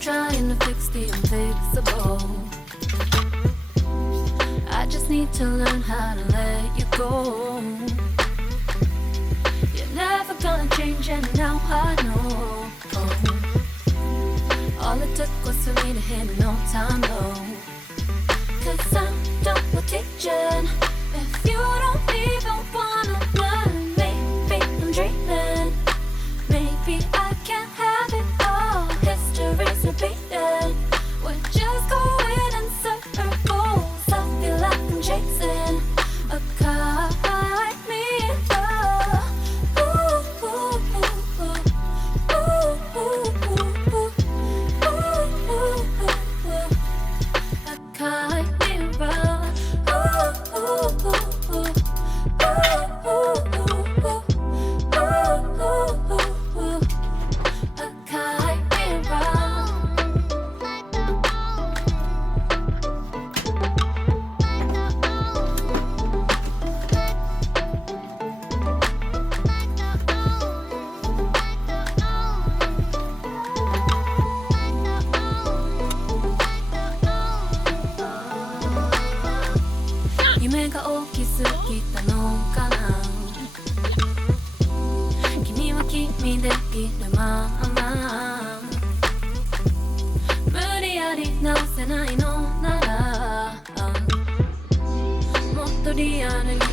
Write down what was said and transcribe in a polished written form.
Trying to fix the unfixable. I just need to learn how to let you go. You're never gonna change, and now I know. All it took was for me to hit no time low. 'Cause I'm done with teaching. If you don't even wanna learn, maybe I'm dreaming. Maybe I can't have it all. History's repeating. We're just going in circles. I feel like I'm chasing a kite mirror. Ooh, ooh, ooh, ooh, ooh, ooh, ooh, ooh, ooh, ooh. A kite mirror. Ooh, ooh, ooh, ooh, ooh, ooh, ooh, ooh. Not